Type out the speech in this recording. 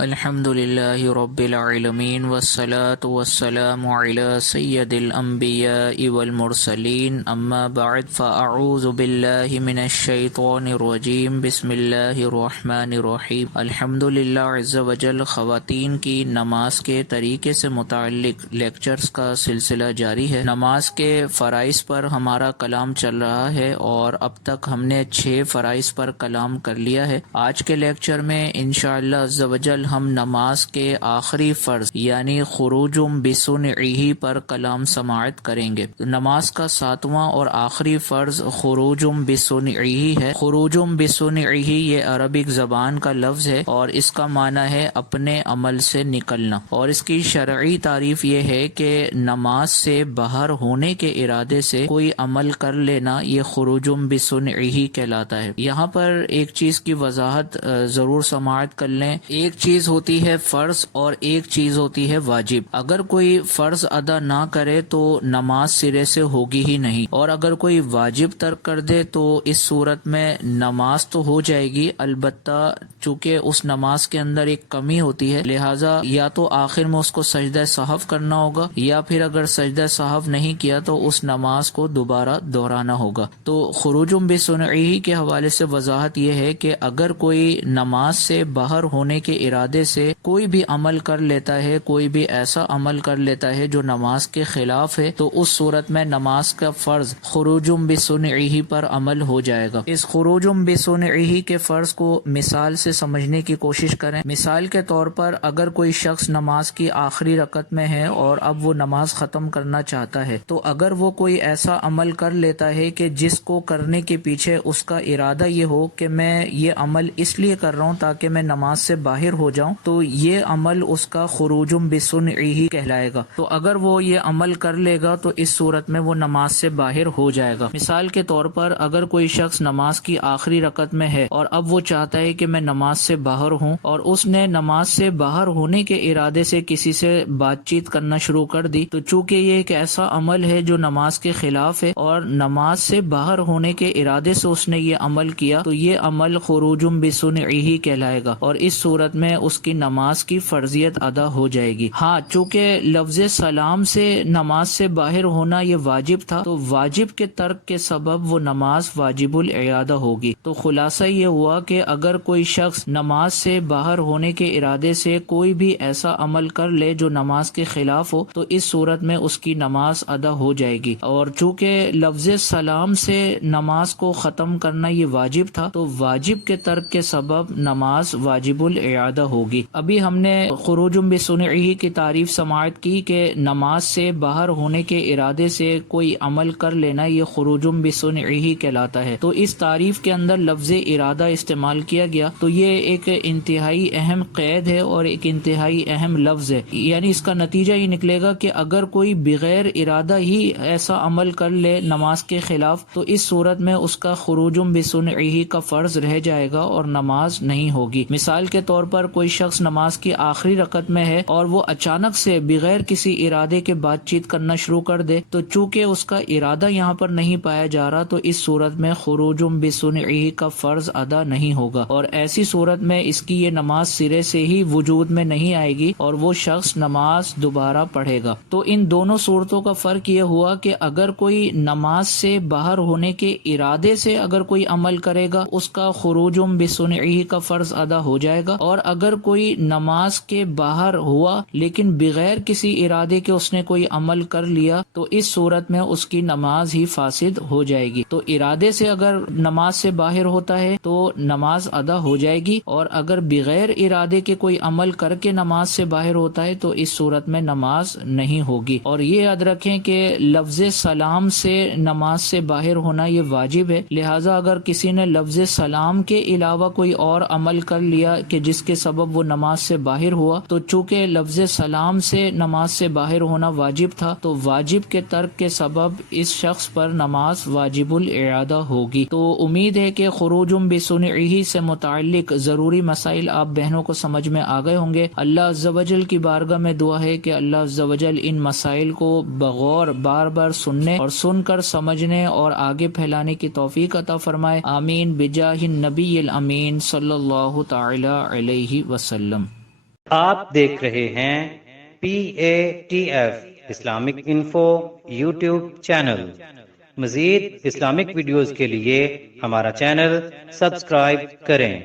الحمد للہ رب العالمین والصلاة والسلام علی سید الانبیاء والمرسلین اما بعد فاعوذ باللہ من الشیطان الرجیم بسم اللہ الرحمن الرحیم۔ الحمد للہ عز وجل خواتین کی نماز کے طریقے سے متعلق لیکچرز کا سلسلہ جاری ہے۔ نماز کے فرائض پر ہمارا کلام چل رہا ہے اور اب تک ہم نے 6 فرائض پر کلام کر لیا ہے۔ آج کے لیکچر میں انشاءاللہ عز وجل ہم نماز کے آخری فرض یعنی خروج بسنعہ پر کلام سماعت کریں گے۔ نماز کا 7واں اور آخری فرض خروج بسنعہ ہے۔ خروج بسنعہ یہ عربک زبان کا لفظ ہے اور اس کا معنی ہے اپنے عمل سے نکلنا، اور اس کی شرعی تعریف یہ ہے کہ نماز سے باہر ہونے کے ارادے سے کوئی عمل کر لینا یہ خروج بسنعہ کہلاتا ہے۔ یہاں پر ایک چیز کی وضاحت ضرور سماعت کر لیں۔ ایک چیز ہوتی ہے فرض اور ایک چیز ہوتی ہے واجب۔ اگر کوئی فرض ادا نہ کرے تو نماز سرے سے ہوگی ہی نہیں، اور اگر کوئی واجب ترک کر دے تو اس صورت میں نماز تو ہو جائے گی، البتہ چونکہ اس نماز کے اندر ایک کمی ہوتی ہے، لہٰذا یا تو آخر میں اس کو سجدہ سہو کرنا ہوگا، یا پھر اگر سجدہ سہو نہیں کیا تو اس نماز کو دوبارہ دہرانا ہوگا۔ تو خروج بسنعہ کے حوالے سے وضاحت یہ ہے کہ اگر کوئی نماز سے باہر ہونے کے ارادے سے کوئی بھی عمل کر لیتا ہے، کوئی بھی ایسا عمل کر لیتا ہے جو نماز کے خلاف ہے، تو اس صورت میں نماز کا فرض خروج بسنعہ پر عمل ہو جائے گا۔ اس خروج بسنعہ کے فرض کو مثال سے سمجھنے کی کوشش کریں۔ مثال کے طور پر اگر کوئی شخص نماز کی آخری رکعت میں ہے اور اب وہ نماز ختم کرنا چاہتا ہے، تو اگر وہ کوئی ایسا عمل کر لیتا ہے کہ جس کو کرنے کے پیچھے اس کا ارادہ یہ ہو کہ میں یہ عمل اس لیے کر رہا ہوں تاکہ میں نماز سے باہر ہو جاؤں، تو یہ عمل اس کا خروج بسنعہ کہلائے گا۔ تو اگر وہ یہ عمل کر لے گا تو اس صورت میں وہ نماز سے باہر ہو جائے گا۔ مثال کے طور پر اگر کوئی شخص نماز کی آخری رکعت میں ہے اور اب وہ چاہتا ہے کہ میں نماز سے باہر ہوں، اور اس نے نماز سے باہر ہونے کے ارادے سے کسی سے بات چیت کرنا شروع کر دی، تو چونکہ یہ ایک ایسا عمل ہے جو نماز کے خلاف ہے اور نماز سے باہر ہونے کے ارادے سے اس نے یہ عمل کیا، تو یہ عمل خروج بسنعہ کہلائے گا، اور اس صورت میں اس کی نماز کی فرضیت ادا ہو جائے گی۔ ہاں، چونکہ لفظ سلام سے نماز سے باہر ہونا یہ واجب تھا، تو واجب کے ترک کے سبب وہ نماز واجب الاعادہ ہوگی۔ تو خلاصہ یہ ہوا کہ اگر کوئی شخص نماز سے باہر ہونے کے ارادے سے کوئی بھی ایسا عمل کر لے جو نماز کے خلاف ہو، تو اس صورت میں اس کی نماز ادا ہو جائے گی۔ اور چونکہ لفظ سلام سے نماز کو ختم کرنا یہ واجب تھا، تو واجب کے ترک کے سبب نماز واجب الاعادہ ہوگی۔ ابھی ہم نے خروج بسنعہ کی تعریف سماعت کی کہ نماز سے باہر ہونے کے ارادے سے کوئی عمل کر لینا یہ خروج بسنعہ کہلاتا ہے۔ تو اس تعریف کے اندر لفظ ارادہ استعمال کیا گیا، تو یہ ایک انتہائی اہم قید ہے اور ایک انتہائی اہم لفظ ہے، یعنی اس کا نتیجہ یہ نکلے گا کہ اگر کوئی بغیر ارادہ ہی ایسا عمل کر لے نماز کے خلاف، تو اس صورت میں اس کا خروج بسنعہ کا فرض رہ جائے گا اور نماز نہیں ہوگی۔ مثال کے طور پر کوئی شخص نماز کی آخری رکعت میں ہے اور وہ اچانک سے بغیر کسی ارادے کے بات چیت کرنا شروع کر دے، تو چونکہ اس کا ارادہ یہاں پر نہیں پایا جا رہا، تو اس صورت میں خروج بسنعہ کا فرض ادا نہیں ہوگا، اور ایسی صورت میں اس کی یہ نماز سرے سے ہی وجود میں نہیں آئے گی اور وہ شخص نماز دوبارہ پڑھے گا۔ تو ان دونوں صورتوں کا فرق یہ ہوا کہ اگر کوئی نماز سے باہر ہونے کے ارادے سے اگر کوئی عمل کرے گا، اس کا خروج بسنعہ کا فرض ادا ہو جائے گا، اور اگر کوئی نماز کے باہر ہوا لیکن بغیر کسی ارادے کے اس نے کوئی عمل کر لیا، تو اس صورت میں اس کی نماز ہی فاسد ہو جائے گی۔ تو ارادے سے اگر نماز سے باہر ہوتا ہے تو نماز ادا ہو جائے گی، اور اگر بغیر ارادے کے کوئی عمل کر کے نماز سے باہر ہوتا ہے تو اس صورت میں نماز نہیں ہوگی۔ اور یہ یاد رکھیں کہ لفظ سلام سے نماز سے باہر ہونا یہ واجب ہے، لہٰذا اگر کسی نے لفظ سلام کے علاوہ کوئی اور عمل کر لیا کہ جس کے سبب وہ نماز سے باہر ہوا، تو چونکہ لفظ سلام سے نماز سے باہر ہونا واجب تھا، تو واجب کے ترک کے سبب اس شخص پر نماز واجب الاعادہ ہوگی۔ تو امید ہے کہ خروج بسنعہ سے متعلق ضروری مسائل آپ بہنوں کو سمجھ میں آ گئے ہوں گے۔ اللہ عز و جل کی بارگاہ میں دعا ہے کہ اللہ عز و جل ان مسائل کو بغور بار بار سننے اور سن کر سمجھنے اور آگے پھیلانے کی توفیق عطا فرمائے۔ آمین بجاہ النبی الامین صلی اللہ تعالی علیہ وسلم۔ آپ دیکھ رہے ہیں PATF Islamic info YouTube channel. مزید اسلامک ویڈیوز کے لیے ہمارا چینل سبسکرائب کریں۔